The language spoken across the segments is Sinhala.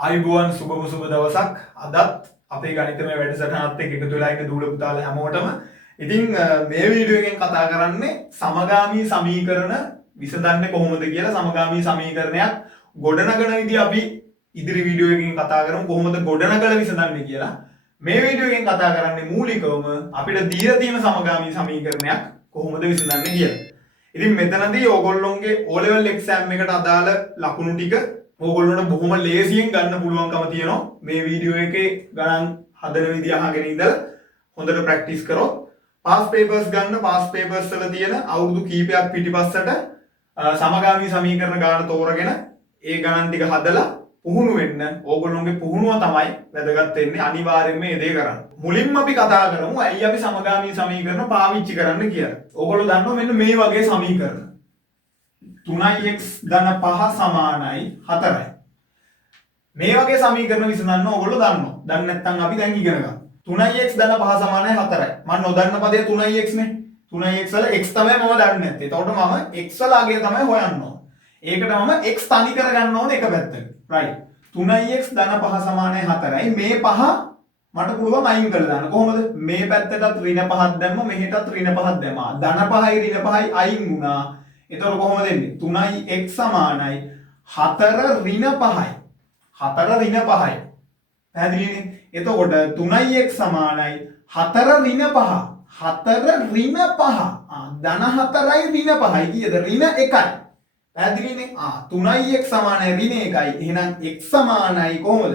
ආයුබෝවන් සුබම සුබ දවසක්. අදත් අපේ ගණිතමය වැඩසටහනත් එක්ක එකතු වෙලා ඉන්න දූල පුතාලා හැමෝටම. ඉතින් මේ වීඩියෝ එකෙන් කතා කරන්නේ සමගාමී සමීකරණ විසඳන්නේ කොහොමද කියලා. සමගාමී සමීකරණයක් ගොඩනගන විදිහ අපි ඉදිරි වීඩියෝ එකකින් කතා කරමු. කොහොමද ගොඩනගලා විසඳන්නේ කියලා. මේ වීඩියෝ එකෙන් කතා කරන්නේ මූලිකවම අපිට දීලා තියෙන සමගාමී සමීකරණයක් කොහොමද විසඳන්නේ කියලා. ඉතින් මෙතනදී ඕගොල්ලොන්ගේ O level exam එකට අදාළ ලකුණු ටික ඕගොල්ලොන්ට බොහොම ලේසියෙන් ගන්න පුළුවන්කම තියෙනවා. මේ වීඩියෝ එකේ ගණන් හදන විදිහ අහගෙන ඉඳලා හොඳට ප්‍රැක්ටිස් කරොත් පාස් පේපර්ස් ගන්න. පාස් පේපර්ස් වල තියෙන අවුරුදු කීපයක් පිටිපස්සට සමගාමී සමීකරණ ගාන තෝරගෙන ඒ ගණන් ටික හදලා පුහුණු වෙන්න. ඕගොල්ලොන්ගේ පුහුණුව තමයි වැදගත් වෙන්නේ. අනිවාර්යයෙන්ම මේ දේ කරන්න. මුලින්ම අපි කතා කරමු ඇයි අපි සමගාමී සමීකරණ පාවිච්චි කරන්න කියලා. ඕගොල්ලෝ දන්නවා මෙන්න මේ වගේ සමීකරණ 3x ධන 5 සමානයි 4යි. මේ වගේ සමීකරණ විසඳන්න ඕගොල්ලෝ දන්නවා. දන්නේ නැත්නම් අපි දැන් ඉගෙන ගමු. 3x ධන 5 සමානයි 4යි. මම නොදන්න පදේ 3x නේ. 3x වල x තමයි මම දන්නේ නැත්තේ. එතකොට මම x වල අගය තමයි හොයන්න ඕන. ඒකට මම x තනි කර ගන්න ඕනේ එක පැත්තකට. right. 3x ධන 5 සමානයි 4යි. මේ 5 මට පුළුවන් අයින් කරලා දාන්න. කොහොමද? මේ පැත්තටත් ඍණ 5ක් දැම්ම, මෙහෙටත් ඍණ 5ක් දැම්මා. ධන 5යි ඍණ 5යි අයින් වුණා. එතකොට කොහොමද එන්නේ? 3x සමානයි 4 ඍණ 5යි. 4 ඍණ 5යි. පැහැදිලිනේ? එතකොට 3x සමානයි 4 ඍණ 5. 4 ඍණ 5. ධන 4යි ඍණ 5යි. කීයද? ඍණ 1යි. පැහැදිලිනේ? 3x සමානයි ඍණ 1යි. එහෙනම් x සමානයි කොහොමද?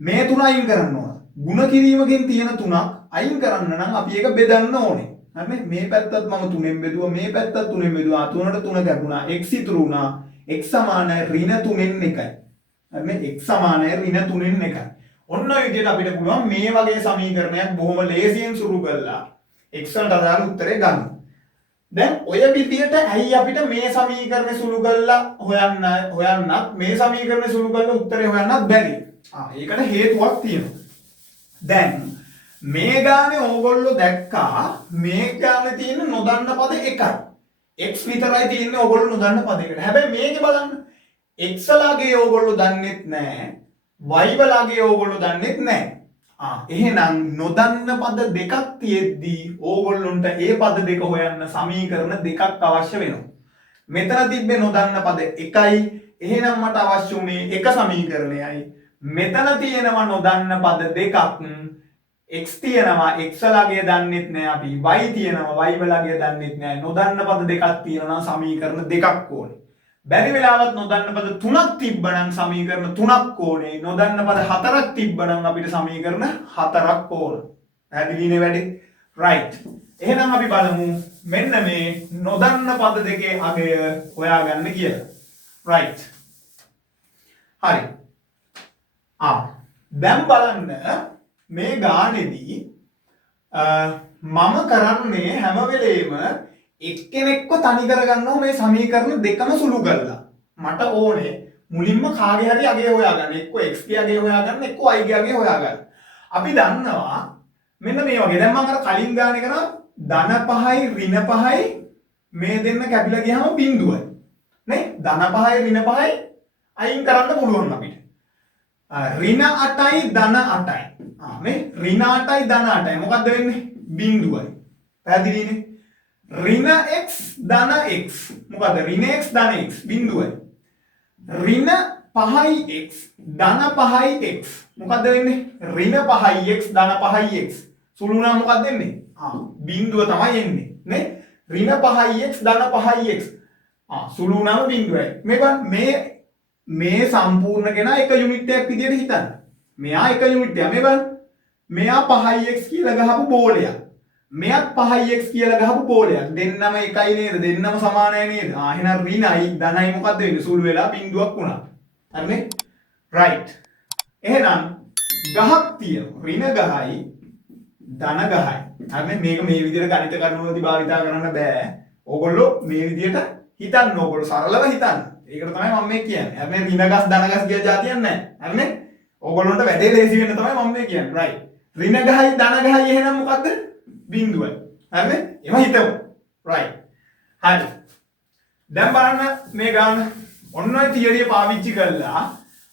මේ 3 අයින් කරන්න ඕන. ಗುಣ කිරීමකින් තියෙන 3ක් අයින් කරන්න නම් අපි ඒක බෙදන්න ඕනේ. හරිනේ? මේ පැත්තත් මම 3ෙන් බෙදුවා, මේ පැත්තත් 3ෙන් බෙදුවා. 3ට 3 කැපුණා. x ඉතුරු වුණා. x සමානයි ඍණ 3ෙන් 1යි. හරිනේ? x සමානයි ඍණ 3ෙන් 1යි. ඔන්න ඔය විදිහට අපිට පුළුවන් මේ වගේ සමීකරණයක් බොහොම ලේසියෙන් සුළු කරලා x වලට අදාළ උත්තරේ ගන්න. දැන් ඔය විදිහට ඇයි අපිට මේ සමීකරණය සුළු කරලා හොයන්නත් මේ සමීකරණය සුළු කරලා උත්තරේ හොයන්නත් බැරි? ඒකට හේතුවක් තියෙනවා. දැන් මේ ගානේ ඕගොල්ලෝ දැක්කා මේ ගානේ තියෙන නොදන්න පද එකයි. x විතරයි තියෙන්නේ ඕගොල්ලෝ නොදන්න පදයකට. හැබැයි මේකේ බලන්න x ලාගේ ඕගොල්ලෝ දන්නෙත් නැහැ. y ලාගේ ඕගොල්ලෝ දන්නෙත් නැහැ. එහෙනම් නොදන්න පද දෙකක් තියෙද්දී ඕගොල්ලොන්ට ඒ පද දෙක හොයන්න සමීකරණ දෙකක් අවශ්‍ය වෙනවා. මෙතන තිබ්බේ නොදන්න පද එකයි. එහෙනම් මට අවශ්‍ය උනේ එක සමීකරණයයි. මෙතන තියෙනවා නොදන්න පද දෙකක්. x තියෙනවා x ලාගේ දන්නෙත් නෑ අපි. y තියෙනවා y ලාගේ දන්නෙත් නෑ. නොදන්න පද දෙකක් තියෙනවා නම් සමීකරණ දෙකක් ඕනේ. බැරි වෙලාවත් නොදන්න පද තුනක් තිබ්බනම් සමීකරණ තුනක් ඕනේ. නොදන්න පද හතරක් තිබ්බනම් අපිට සමීකරණ හතරක් ඕන. පැහැදිලිනේ වැඩේ? right. එහෙනම් අපි බලමු මෙන්න මේ නොදන්න පද දෙකේ අගය හොයාගන්න කියලා. right. හරි. දැන් බලන්න මේ ගානේදී මම කරන්නේ හැම වෙලේම එක්කෙනෙක්ව තනි කරගන්නවා මේ සමීකරණ දෙකම සුළු කරලා. මට ඕනේ මුලින්ම කාගේ හරි අගය හොයාගන්න. එක්ක x ගේ අගය හොයාගන්න, එක්ක y ගේ අගය හොයාගන්න. අපි දන්නවා මෙන්න මේ වගේ. දැන් මම අර කලින් ගානේ කරා ධන 5යි ඍණ 5යි මේ දෙන්න කැපිලා ගියාම බිඳුවයි. නේ? ධන 5යි ඍණ 5යි අයින් කරන්න පුළුවන් අපිට. ඍණ 8යි ධන 8යි. මේ ඍණ 8යි ධන 8යි මොකද්ද වෙන්නේ? බිඳුවයි. පැහැදිලිනේ? ඍණ x ධන x මොකද? ඍණ x ධන x බිඳුවයි. ඍණ 5යි x ධන 5යි x මොකද්ද වෙන්නේ? ඍණ 5යි x ධන 5යි x සුළු නම් මොකක්ද වෙන්නේ? බිඳුව තමයි එන්නේ නේ? ඍණ 5යි x ධන 5යි x සුළු නම් බිඳුවයි. මේ සම්පූර්ණ කෙනා එක යුනිට් එකක් විදියට හිතන්න. මෙයා එක යුනිට් එකක්. මේ බලන්න. මෙයා 5x කියලා ගහපු බෝලයක්. මෙයත් 5x කියලා ගහපු බෝලයක්. දෙන්නම එකයි නේද? දෙන්නම සමානයි නේද? එහෙනම් ඍණයි ධනයි මොකද්ද වෙන්නේ? සුළු වෙලා බිඳුවක් වුණා. හරිනේ? right. එහෙනම් ගහක් තියෙනවා. ඍණ ගහයි ධන ගහයි. හරිනේ? මේක මේ විදිහට ගණිත කරුණුවලදී භාවිතා කරන්න බෑ. ඕගොල්ලෝ මේ විදිහට හිතන්න. ඕගොල්ලෝ සරලව හිතන්න. ඒකට තමයි මම මේ කියන්නේ. හැබැයි ඍණ ගස් ධන ගස් කියලා જાතියක් නැහැ. හරිනේ? ඕගොල්ලොන්ට වැඩේ ලේසි වෙන්න තමයි මම මේ කියන්නේ. right. ඍණ ගහයි ධන ගහයි එහෙනම් මොකද්ද? බිඳුවයි. හරිනේ? එම හිතමු. right. හරි. දැන් බලන්න මේ ගාන ඔන්න ඔය තියරිය පාවිච්චි කරලා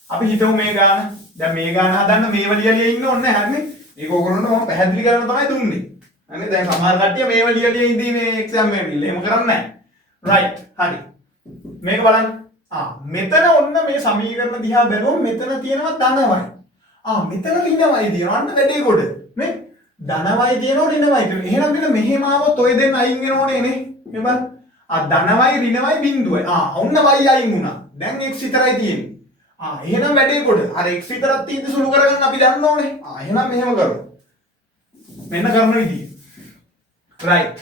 අපි හිතමු මේ ගාන. දැන් මේ ගාන හදන්න මේව ලියලා ඉන්න ඕනේ නැහැ හරිනේ. ඒක ඕගොල්ලන්ට මම පැහැදිලි කරන්න තමයි දුන්නේ. හරිනේ. දැන් සමහර කට්ටිය මේව ලියලා ඉඳී මේ එක්සෑම් එකේ ඉන්න. එහෙම කරන්නේ නැහැ. රයිට්. හරි. මේක බලන්න. මෙතන ඔන්න මේ සමීකරණ දිහා බැලුවොත් මෙතන තියෙනවා ධනවයි. මෙතන ඍණවයි තියෙනවා. අන්න වැඩේ කොට. මේ ධනවයි තියෙනවා ඍණවයි තියෙනවා. එහෙනම් මෙන්න මෙහෙම ආවොත් ඔය දෙන්න අයින් වෙනෝනේ නේ. මේ බලන්න. ධනවයි ඍණවයි බිඳුවයි. ඔන්න y අයින් වුණා. දැන් x විතරයි තියෙන්නේ. එහෙනම් වැඩේ කොට. අර x විතරක් තියෙද්දි සුළු කරගන්න අපි දන්න ඕනේ. එහෙනම් මෙහෙම කරමු. මෙන්න කරන විදිය. රයිට්.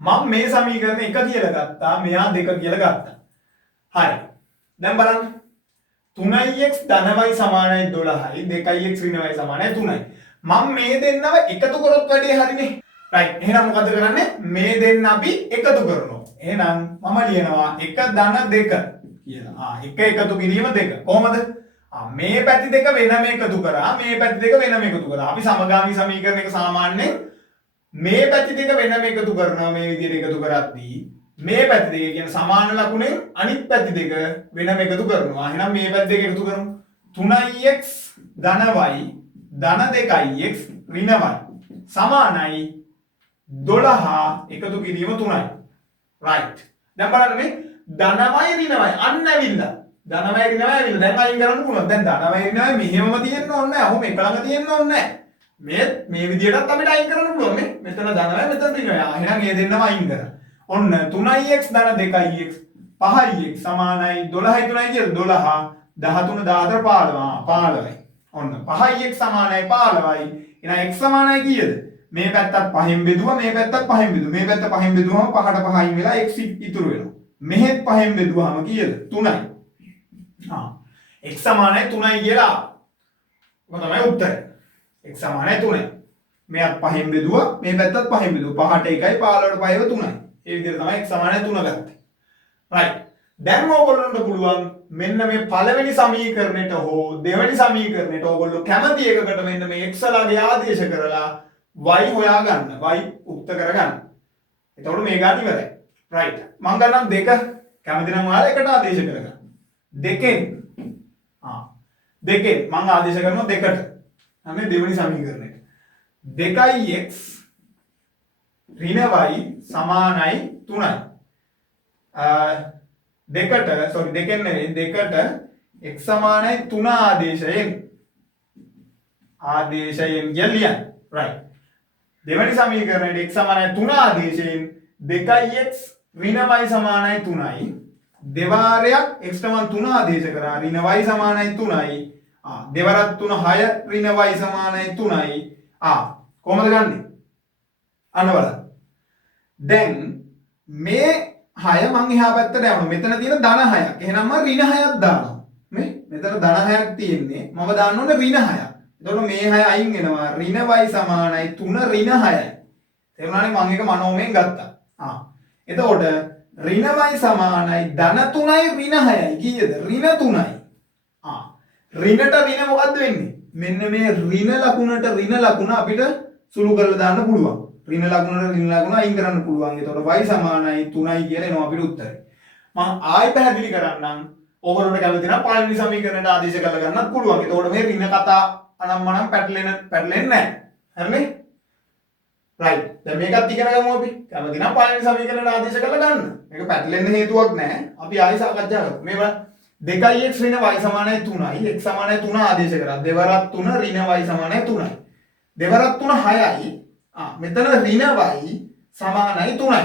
මම මේ සමීකරණ 1 කියලා ගත්තා. මෙයා 2 කියලා ගත්තා. හරි. දැන් බලන්න. 3x ධනවයි සමානයි 12යි 2x ඍණවයි සමානයි 3යි. මම මේ දෙන්නව එකතු කරොත් වැඩේ හරිනේ. රයිට්. එහෙනම් මොකද කරන්නේ? මේ දෙන්න අපි එකතු කරනවා. එහෙනම් මම ලියනවා 1 ධන 2 කියලා. එක එකතු කිරීම 2. කොහොමද? මේ පැති දෙක වෙනම එකතු කරා මේ පැති දෙක වෙනම එකතු කරා. අපි සමගාමී සමීකරණයක සාමාන්‍යයෙන් මේ පැති දෙක වෙනම එකතු කරනවා මේ විදිහට එකතු කරද්දී මේ පැති දෙක කියන සමාන ලකුණෙන් අනිත් පැති දෙක වෙනම එකතු කරනවා. එහෙනම් මේ පැති දෙක එකතු කරමු. 3x ධනවයි ධන 2x ඍණවයි සමානයි 12 එකතු කිරීම 3යි. රයිට්. දැන් බලන්න මේ ධනවයි ඍණවයි අන්න ඇවිල්ලා. ධනවයි ඍණවයි ඇවිල්ලා. දැන් අයින් කරන්න පුළුවන්. දැන් ධනවයි ඍණවයි මෙහෙමම තියෙන්න ඕනේ නැහැ. ඔහොම එක ළඟ තියෙන්න ඕනේ නැහැ. මේ විදිහටත් අපිට අයින් කරන්න පුළුවන් නේ. මෙතන ධනවයි මෙතන ඍණවයි. එහෙනම් මේ දෙන්නම අයින් කරා. ඔන්න 3x ධන 2x 5x සමානයි 12යි 3යි කියලා 12 13 14 15යි. ඔන්න 5x සමානයි 15යි. එහෙනම් x සමානයි කීයද? මේ පැත්තත් 5න් බෙදුවා මේ පැත්තත් 5න් බෙදුවා. මේ පැත්ත 5න් බෙදුවාම 5ට 5යින් වෙලා x ඉතුරු වෙනවා. මෙහෙත් 5න් බෙදුවාම කීයද? 3යි. x සමානයි 3යි කියලා. ඔක තමයි උත්තරය. x සමානයි 3යි. මෙයත් 5න් බෙදුවා මේ පැත්තත් 5න් බෙදුවා. 5ට 1යි 15ට 5ව 3යි. ඒ විදිහට තමයි x සමානයි 3 ගත්තේ. රයිට්. දැන් ඕගොල්ලන්ට පුළුවන් මෙන්න මේ පළවෙනි සමීකරණයට හෝ දෙවෙනි සමීකරණයට ඕගොල්ලෝ කැමති එකකට මෙන්න මේ x ලාගේ ආදේශ කරලා y හොයා ගන්න. y උක්ත කරගන්න. එතකොට මේ ගාන ඉවරයි. රයිට්. මම ගන්නම් 2. කැමති නම් ඔයාලා එකට ආදේශ කරගන්න. 2ෙන් දෙකෙන් මම ආදේශ කරනවා 2ට. අනේ දෙවෙනි සමීකරණයට. 2x ඍණවයි සමානයි 3යි. දෙකෙන් නෙවෙයි 2ට x සමානයි 3 ආදේශයෙන් කියලියන්. රයිට්. දෙවෙනි සමීකරණයට x සමානයි 3 ආදේශයෙන් 2x ඍණවයි සමානයි 3යි. දෙවාරයක් x ට මම 3 ආදේශ කරා ඍණවයි සමානයි 3යි. දෙවරක් 3 6 ඍණවයි සමානයි 3යි. කොහොමද ගන්නෙ? අන්න බලන්න. දැන් මේ 6 මං එහා පැත්තට යවනවා. මෙතන තියෙන ධන 6ක්. එහෙනම් මම ඍණ 6ක් දානවා. මේ මෙතන ධන 6ක් තියෙන්නේ. මම දාන්න ඕනේ ඍණ 6ක්. එතකොට මේ 6 අයින් වෙනවා. ඍණවයි සමානයි 3 ඍණ 6යි. තේරුණානේ මං එක මනෝමයෙන් ගත්තා. එතකොට ඍණවයි සමානයි ධන 3යි ඍණ 6යි. කීයද? ඍණ 3යි. ඍණට ඍණ මොකද්ද වෙන්නේ? මෙන්න මේ ඍණ ලකුණ අපිට සුළු කරලා දාන්න පුළුවන්. ඍණ ලකුණ අයින් කරන්න පුළුවන්. එතකොට y සමානයි 3යි කියලා එනවා අපිට උත්තරේ. මම ආයෙ පැහැදිලි කරන්නම්. ඕගොල්ලන්ට කැමති නම් පළවෙනි සමීකරණයට ආදේශ කරලා ගන්නත් පුළුවන්. එතකොට මේ ඍණ කතා අනම්මනම් පැටලෙන්නේ නැහැ. හරිනේ? රයිට්. දැන් මේකත් ඉගෙන ගමු අපි. කැමති නම් පළවෙනි සමීකරණයට ආදේශ කරලා ගන්න. මේක පැටලෙන්න හේතුවක් නැහැ. අපි ආයෙ සාකච්ඡා කරමු. මේ බලන්න. 2x ඍණ y සමානයි 3යි. x සමානයි 3 ආදේශ කරා. දෙවරක් 3 ඍණ y සමානයි 3යි. දෙවරක් 3 6යි. මෙතන ඍණ y සමානයි 3යි.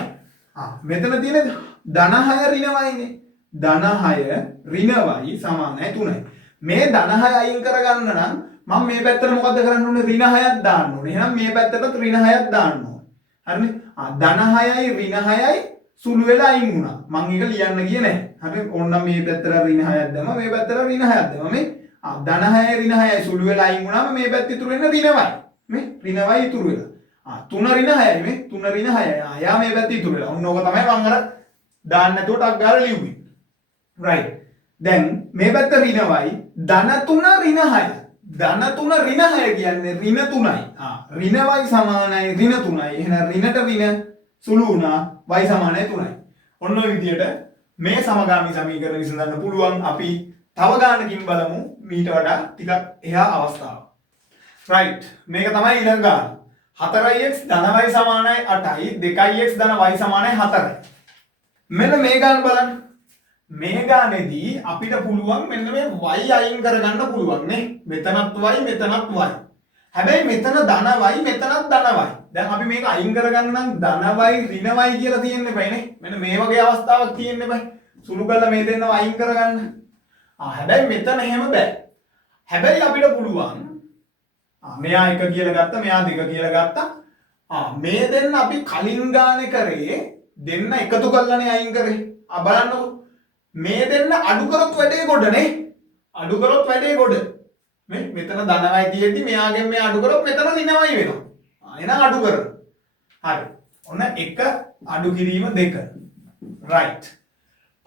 මෙතන තියෙන ධන 6 ඍණ yනේ. ධන 6 ඍණ y සමානයි 3යි. මේ ධන 6 අයින් කරගන්න නම් මම මේ පැත්තට මොකද කරන්න ඕනේ? ඍණ 6ක් දාන්න ඕනේ. එහෙනම් මේ පැත්තටත් ඍණ 6ක් දාන්න ඕනේ. හරිනේ? ධන 6යි ඍණ 6යි සුළු වෙලා අයින් වුණා. මම ඒක ලියන්න ගියේ නැහැ. හරි ඕනනම් මේ පැත්තට ඍණ 6ක් දැම්මා මේ පැත්තට ර්ණ 6ක් දැම්මා මේ ධන 6 ඍණ 6යි සුළු වෙලා අයින් වුණාම මේ පැත්ත ඉතුරු වෙන ඍණ y මේ ඍණ y ඉතුරු වෙලා 3 ඍණ 6යි මේ 3 ඍණ 6යි යා මේ පැත්ත ඉතුරු වෙලා ඔන්න ඕක තමයි මම අර දාන්න නැතුව ටක් ගාලා ලිව්වේ රයිට් දැන් මේ පැත්ත ඍණ y ධන 3 ඍණ 6 ධන 3 ඍණ 6 කියන්නේ ඍණ 3යි ඍණ y සමානයි ඍණ 3යි එහෙනම් ඍණට ඍණ සුළු වුණා y සමානයි 3යි ඔන්න ඔය විදියට මේ සමගාමී සමීකරණ විසඳන්න පුළුවන් අපි තව ගානකින් බලමු මීට වඩා ටිකක් එහා අවස්ථාව. right මේක තමයි ඊළඟ ගාන. 4x ධන y සමානයි 8යි 2x ධන y සමානයි 4යි. මෙන්න මේ ගාන බලන්න. මේ ගානේදී අපිට පුළුවන් මෙන්න මේ y අයින් කරගන්න පුළුවන් නේ. මෙතනත් y මෙතනත් y. හැබැයි මෙතන ධන y මෙතනත් ධන y. දැන් අපි මේක අයින් කරගන්න නම් ධන y ඍණ y කියලා තියෙන්න බෑනේ. මෙන්න මේ වගේ අවස්ථාවක් තියෙන්න බෑ. සුළු කරලා මේ දෙන්නව අයින් කරගන්න. හැබැයි මෙතන එහෙම බෑ. හැබැයි අපිට පුළුවන් මෙයා 1 කියලා ගත්තා මෙයා 2 කියලා ගත්තා. මේ දෙන්න අපි කලින් ගානේ කරේ දෙන්න එකතු කරලානේ අයින් කරේ. බලන්නකො. මේ දෙන්න අඩු කරොත් වැඩේ ගොඩනේ. අඩු කරොත් වැඩේ ගොඩ. මේ මෙතන ධනවයි තියෙද්දි මෙයාගෙන් මේ අඩු කරොත් මෙතන ඍණවයි වෙනවා. එහෙනම් අඩු කරමු. හරි. ඔන්න 1 අඩු කිරීම 2. right.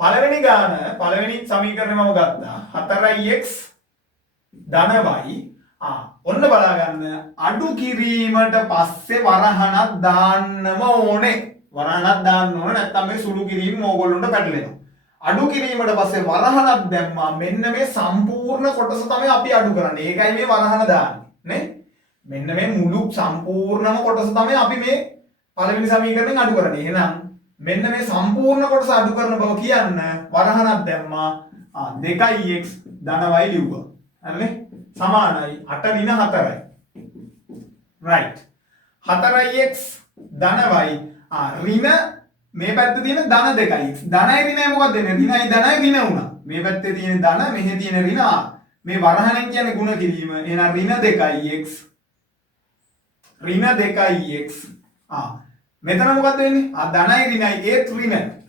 පළවෙනි ගාන පළවෙනි සමීකරණය මම ගත්තා 4x ධන y. ඔන්න බලා ගන්න අඩු කිරීමට පස්සේ වරහණක් දාන්නම ඕනේ. වරහණක් දාන්න ඕනේ නැත්නම් මේ සුළු කිරීම ඕගොල්ලන්ට පැටලෙනවා. අඩු කිරීමට පස්සේ වරහණක් දැම්මා මෙන්න මේ සම්පූර්ණ කොටස තමයි අපි අඩු කරන්නේ. ඒකයි මේ වරහණ දාන්නේ නේ. මෙන්න මේ මුළු සම්පූර්ණම කොටස තමයි අපි මේ පළවෙනි සමීකරණයෙන් අඩු කරන්නේ. එහෙනම් මෙන්න මේ සම්පූර්ණ කොටස අඩු කරන බව කියන්න වරහණක් දැම්මා 2x ධන y ලිව්වා. හරිනේ? සමානයි 8 ඍණ 4යි. right. 4x ධන y ඍණ මේ පැත්තේ තියෙන ධන 2x. ධනයි ඍණයි මොකක්ද වෙන්නේ? ඍණයි ධනයි ඍණ වුණා. මේ පැත්තේ තියෙන ධන මෙහි තියෙන ඍණ මේ වරහණෙන් කියන්නේ ගුණ කිරීම. එහෙනම් ඍණ 2x ඍණ 2x මෙතන මොකද්ද වෙන්නේ? ධනයි ඍණයි ඒත්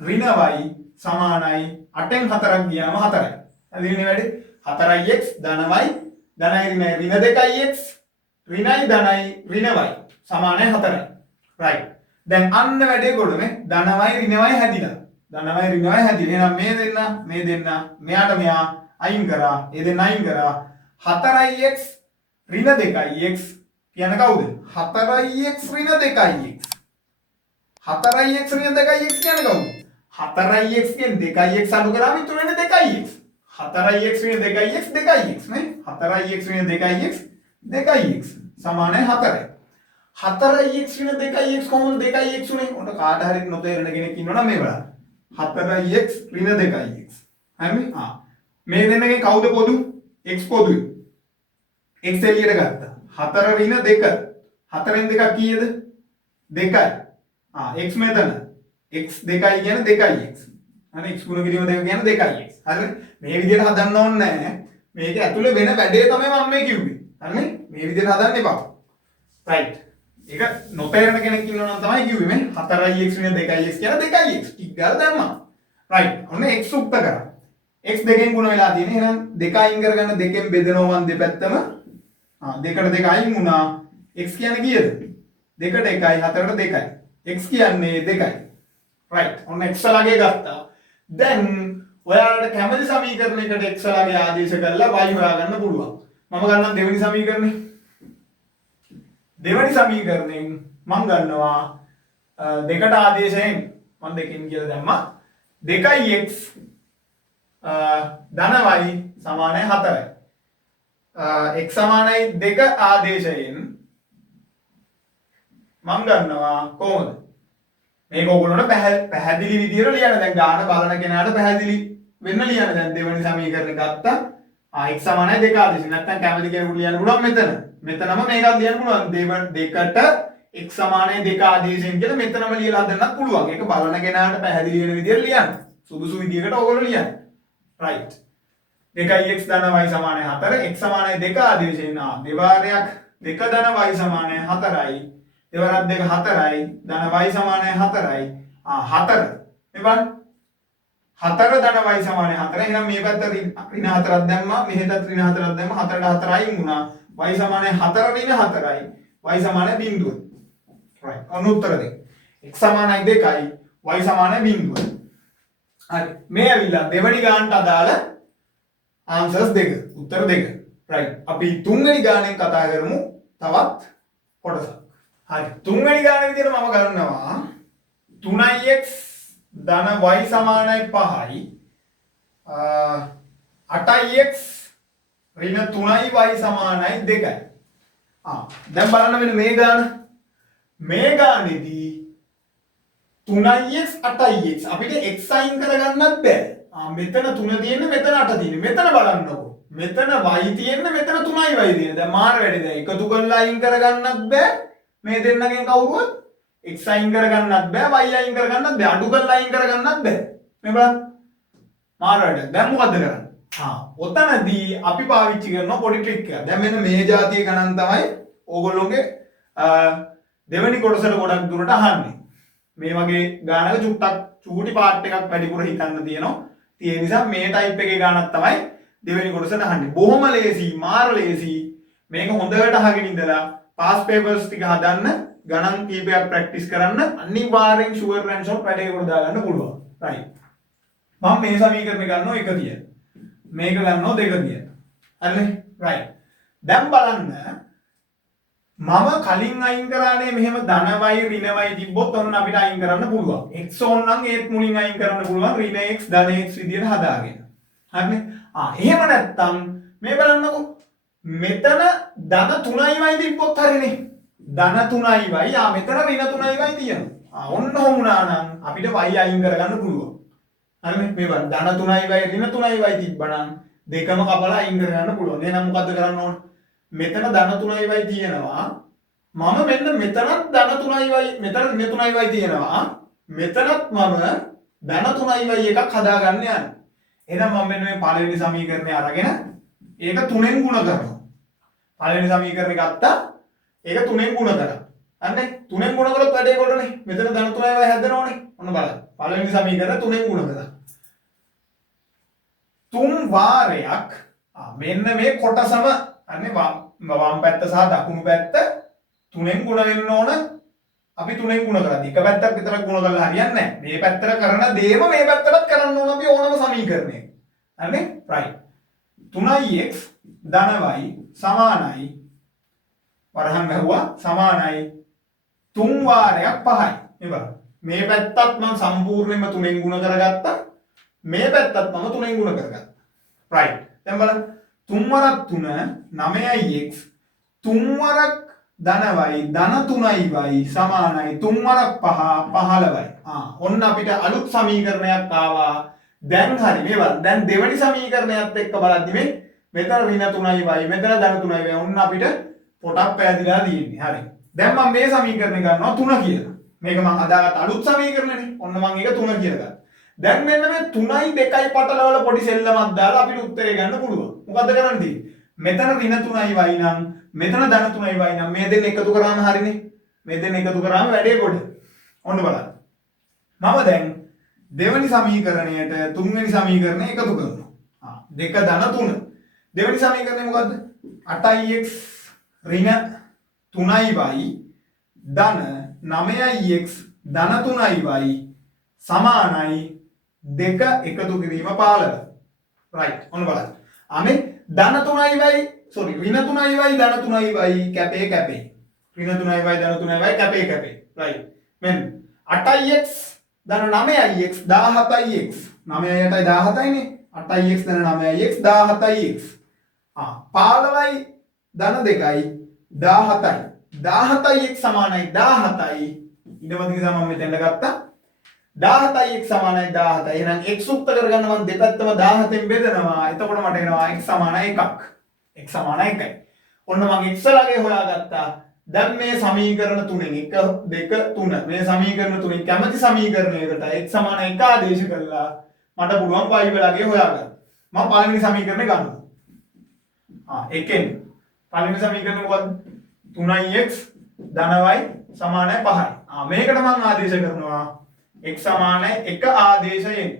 ඍණ y සමානයි 8න් 4ක් ගියාම 4යි. හරිනේ වැඩේ? 4x ධන y ධනයි ඍණයි ඍණ 2x ඍණයි ධනයි ඍණ y සමානයි 4යි. right. දැන් අන්න වැඩේ ගොඩනේ. ධන y ඍණ y හැදිලා. ධන y ඍණ y හැදිලා. එහෙනම් මේ දෙන්න මෙයාට මෙයා අයින් කරා. ඒ දෙන්න අයින් කරා. 4x ඍණ 2x කියන කවුද? 4x ඍණ 2x 4x ඍණ 2x කියන්නේ කවුද? 4x කියන 2x අඩු කරාම ඉතුරු වෙන්නේ 2x. 4x ඍණ 2x 2x නේ. 4x ඍණ 2x 2x සමානයි 4යි. 4x ඍණ 2x කොහොමද 2x උනේ? උන්ට කාට හරි නොතේරෙන කෙනෙක් ඉන්නවනම් මේ බලන්න. 4x ඍණ 2x. හරිනේ? මේ දෙන්නගෙන් කවුද පොදු? x පොදුයි. x එළියට ගත්තා. 4 ඍණ 2. 4න් 2ක් කීයද? 2යි. x මෙතන x 2යි කියන්නේ 2x. හරි x ගුණ කිරීම 2 කියන්නේ 2x. හරිනේ? මේ විදිහට හදන්න ඕනේ නැහැ. මේක ඇතුලේ වෙන වැඩේ තමයි මම මේ කිව්වේ. හරිනේ? මේ විදිහට හදන්න එපා. right. ඒක නොතේරෙන කෙනෙක් ඉන්නවා නම් තමයි කිව්වේ මේ 4x ඍණ 2x කියලා 2x. ටික ගාලා දැම්මා. right. ඔන්න x උක්ත කරා. x දෙකෙන් ගුණ වෙලා තියෙන්නේ. එහෙනම් 2 අයින් කරගන්න 2කින් බෙදනවා මන් දෙපැත්තම. 2කට 2 අයින් වුණා. x කියන්නේ කීයද? 2ට 1යි 4ට 2යි. x කියන්නේ 2යි. right. ඔන්න x ලාගේ ගත්තා. දැන් ඔයාලට කැමති සමීකරණයකට x ලාගේ ආදේශ කරලා y හොයාගන්න පුළුවන්. මම ගන්නම් දෙවෙනි සමීකරණය. දෙවෙනි සමීකරණයෙන් මම ගන්නවා දෙකට ආදේශයෙන් මම දෙකෙන් කියලා දැම්මා 2x ධන y සමානයි 4යි. x සමානයි 2 ආදේශයෙන් මම ගන්නවා කොහොමද? මේක ඔයගොල්ලන්ට පැහැදිලි විදියට ලියන්න. දැන් ගාන බලන කෙනාට පැහැදිලි වෙන්න ලියන්න. දැන් දෙවෙනි සමීකරණය ගත්තා. x සමානයි 2 ආදේශය. නැත්නම් කැමති කෙනෙකුට ලියන්න පුළුවන් මෙතන. මෙතනම මේකත් ලියන්න පුළුවන්. දෙකට x සමානයි 2 ආදේශයෙන් කියලා මෙතනම ලියලා හදන්නත් පුළුවන්. ඒක බලන කෙනාට පැහැදිලි වෙන විදියට ලියන්න. සුදුසු විදියකට ඔයගොල්ලෝ ලියන්න. right. 2x ධන y සමානයි 4. x සමානයි 2 ආදේශයෙන් දෙවාරයක් 2 ධන y සමානයි 4යි. දෙවරක් 2 4යි. ධන y සමානයි 4යි. 4. මේ බලන්න. 4 ධන y සමානයි 4. එහෙනම් මේ පැත්ත ඍණ 4ක් දැම්මා. මෙහෙටත් ඍණ 4ක් දැම්මා. 4ට 4 අයින් වුණා. y සමානයි 4 ඍණ 4යි. y සමානයි 0. right. ඔන්න උත්තර දෙක. x සමානයි 2යි. y සමානයි 0. හරි. මේ ඇවිල්ලා දෙවෙනි ගානට අදාළ answers දෙක. උත්තර දෙක. right. අපි තුන්වෙනි ගානෙන් කතා කරමු තවත් කොටසක්. හරි. තුන්වෙනි ගාන විදිහට මම ගන්නවා 3x ධන y සමානයි 5යි 8x ඍණ 3y සමානයි 2යි. දැන් බලන්න මෙන්න මේ ගාන. මේ ගානේදී 3x 8x අපිට x අයින් කරගන්නත් බෑ. මෙතන 3 තියෙන්නේ මෙතන 8 තියෙන්නේ. මෙතන බලන්නකෝ. මෙතන y තියෙන්නේ මෙතන 3y තියෙන්නේ. දැන් මාර වැඩි දැන් එකතු කරලා අයින් කරගන්නත් බෑ. මේ දෙන්නගෙන් කවුරුවත් x අයින් කරගන්නත් බෑ y අයින් කරගන්නත් බෑ. අඩු කරලා අයින් කරගන්නත් බෑ. මේ බලන්න. මාර වැඩ. දැන් මොකද කරන්නේ? ඔතනදී අපි පාවිච්චි කරන පොඩි ට්‍රික් එකක්. දැන් මෙන්න මේ જાතිය ගණන් තමයි ඕගොල්ලෝගේ දෙවෙනි කොටසට ගොඩක් දුරට අහන්නේ. මේ වගේ ගානක චුට්ටක් චූටි පාර්ට් එකක් වැඩිපුර හිතන්න තියෙනවා. ඒ නිසා මේ ටයිප් එකේ ගානක් තමයි දෙවෙනි කොටසට අහන්නේ. බොහොම ලේසි, මාර ලේසි. මේක හොඳට අහගෙන ඉඳලා පාස් පේපර්ස් ටික හදන්න, ගණන් කීපයක් ප්‍රැක්ටිස් කරන්න අනිවාර්යෙන් ෂුවර් ඇන්ඩ් ෂොට් වැඩේකට දාගන්න පුළුවන්. රයිට්. මම මේ සමීකරණය ගන්නවා 1 කියලා. මේක ගන්නවා 2 කියලා. හරිනේ? රයිට්. දැන් බලන්න මම කලින් අයින් කරානේ මෙහෙම ධනවයි ඍණවයි තිබ්බොත් ඔන්න අපිට අයින් කරන්න පුළුවන්. x ඕන නම් ඒත් මුලින් අයින් කරන්න පුළුවන් ඍණ x ධන x විදියට හදාගෙන. හරිනේ? එහෙම නැත්තම් මේ බලන්නකෝ. මෙතන ධන 3යි තිබ්බොත් හරිනේ. ධන 3යි මෙතන ඍණ 3යි තියෙනවා. ඔන්න ඔහොම වුණා නම් අපිට y අයින් කරගන්න පුළුවන්. හරිනේ? මේ බලන්න ධන 3යි ඍණ 3යි තිබ්බනම් දෙකම කපලා අයින් කරගන්න පුළුවන්. එහෙනම් මොකද්ද කරන්න ඕන? මෙතන ධන 3යි තියෙනවා. මම මෙන්න මෙතනත් ධන 3යි මෙතන ඍණ 3යි තියෙනවා. මෙතනත් මම ධන 3යි එකක් හදාගන්න යන්නේ. එහෙනම් මම මෙන්න මේ පළවෙනි සමීකරණය අරගෙන ඒක 3ෙන් ගුණ කරනවා. පළවෙනි සමීකරණය ගත්තා. ඒක 3ෙන් ගුණ කරා. හරිනේ? 3ෙන් ගුණ කරොත් වැඩේ කොටනේ. මෙතන ධන 3යි හැදෙනවනේ. ඔන්න බලන්න. පළවෙනි සමීකරණ 3ෙන් ගුණ කරා. 3 වාරයක් මෙන්න මේ කොටසම අනේ වම් පැත්ත සහ දකුණු පැත්ත 3ෙන් ගුණ වෙන්න ඕන. අපි 3ෙන් ගුණ කරද්දී එක පැත්තක් විතරක් ගුණ කරලා හරියන්නේ නැහැ. මේ පැත්තට කරන දේම මේ පැත්තටත් කරන්න ඕන අපි ඕනම සමීකරණයක. හරිනේ? රයිට්. 3x ධන y සමානයි වරහන් ගහුවා සමානයි 3 වාරයක් 5යි. මේ බලන්න. මේ පැත්තත් මම සම්පූර්ණයෙන්ම 3ෙන් ගුණ කරගත්තා. මේ පැත්තත් මම 3ෙන් ගුණ කරගත්තා. රයිට්. දැන් බලන්න 3 වරක් 3 9x 3 වරක් ධන y ධන 3y සමානයි 3 වරක් 5 15යි. ඔන්න අපිට අලුත් සමීකරණයක් ආවා. දැන් හරි මේ බලන්න. දැන් දෙවෙනි සමීකරණයත් එක්ක බලද්දි මෙතන ඍණ 3y මෙතන ධන 3y ඔන්න අපිට පොටක් පෑදිලා තියෙන්නේ. හරි. දැන් මම මේ සමීකරණය ගන්නවා 3 කියලා. මේක මම හදාගත්ත අලුත් සමීකරණනේ. ඔන්න මම ඒක 3 කියලා ගත්තා. දැන් මෙන්න මේ 3යි 2යි පටලවල පොඩි සෙල්ලමක් දාලා අපිට උත්තරේ ගන්න පුළුවන්. මොකද්ද කරන්න තියෙන්නේ? මෙතන ඍණ 3y නම් මෙතන ධන 3y නම් මේ දෙන්න එකතු කරාම හරිනේ. මේ දෙන්න එකතු කරාම වැඩේ කොට. ඔන්න බලන්න. මම දැන් දෙවෙනි සමීකරණයට තුන්වෙනි සමීකරණය එකතු කරනවා. 2 ධන 3. දෙවෙනි සමීකරණය මොකද්ද? 8x ඍණ 3y ධන 9x ධන 3y සමානයි 2 එකතු කිරීම 15. රයිට්. ඔන්න බලන්න. අනේ ධන 3y ඍණ 3y ධන 3y කැපේ කැපේ. ඍණ 3y ධන 3y කැපේ කැපේ. රයිට්. මෙන්න 8x ධන 9x 17x 9යි 8යි 17යිනේ. 8x ධන 9x 17x. 15යි ධන 2යි 17යි. 17x සමානයි 17යි. ඊළඟ සමම මෙතෙන්ට ගත්තා. 17x සමානයි 17. එහෙනම් x උක්ත කරගන්න මම දෙපැත්තම 17ෙන් බෙදනවා. එතකොට මට එනවා x සමානයි 1ක්. x සමානයි 1යි. ඔන්න මම x ලාගේ හොයාගත්තා. දැන් මේ සමීකරණ තුනෙන් 1 2 3 මේ සමීකරණ තුනෙන් කැමති සමීකරණයකට x සමාන 1 ආදේශ කරලා මට පුළුවන් y ලාගේ හොයාගන්න. මම පළවෙනි සමීකරණය ගන්නවා. එකෙන් පළවෙනි සමීකරණය මොකද්ද? 3x ධන y සමානයි 5යි. මේකට මම ආදේශ කරනවා x සමානයි 1 ආදේශයෙන්.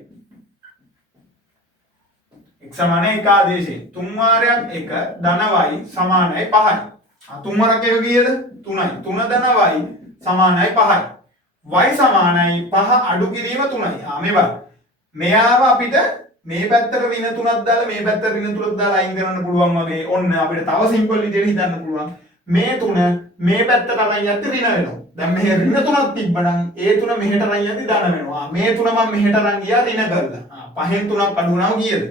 x සමානයි 1 ආදේශයෙන් 3 වාරයක් 1 ධන y සමානයි 5යි. 3 වරක් 1 කීයද? 3යි. 3 ධන y සමානයි 5යි. y සමානයි 5 අඩු කිරීම 3යි. මේ බලන්න. මෙයාව අපිට මේ පැත්තට ඍණ 3ක් දාලා මේ පැත්තට ඍණ 3ක් දාලා අයින් කරන්න පුළුවන් වගේ. ඔන්න අපිට තව සිම්පල් විදිහට හිතන්න පුළුවන්. මේ 3 මේ පැත්තට අරන් යද්දි ඍණ වෙනවා. දැන් මෙහෙ ඍණ 3ක් තිබ්බනම් ඒ 3 මෙහෙට අරන් යද්දි ධන වෙනවා. මේ 3 මම මෙහෙට අරන් ගියා ඍණ කරලා. 5න් 3ක් අඩු වුණාම කීයද?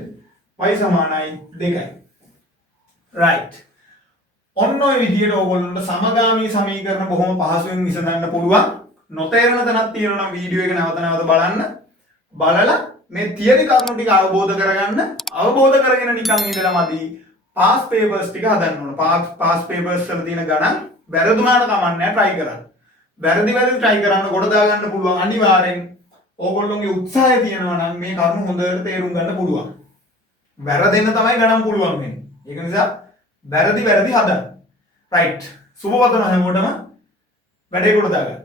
y සමානයි 2යි. right. ඔන්න ඔය විදිහට ඕගොල්ලන්ට සමගාමී සමීකරණ බොහොම පහසුවෙන් විසඳන්න පුළුවන්. නොතේරෙන තැනක් තියෙනවා නම් වීඩියෝ එක නැවත නැවත බලන්න. බලලා මේ තියරි කරුණු ටික අවබෝධ කරගන්න. අවබෝධ කරගෙන නිකන් ඉඳලා මදි. පාස් පේපර්ස් ටික හදන්න ඕන. පාස් පේපර්ස් වල තියෙන ගණන් වැරදුනාට කමක් නැහැ try කරන්න. වැරදි try කරන්න කොට දා ගන්න පුළුවන් අනිවාර්යෙන්. ඕගොල්ලෝගේ උත්සාහය තියෙනවා නම් මේ කරුණු හොඳට තේරුම් ගන්න පුළුවන්. වැරදෙන්න තමයි ගණන් පුළුවන් වෙන්නේ. ඒක නිසා වැරදි හදන්න. right. සුබ වදන හැමෝටම වැඩේ කොට දාගන්න.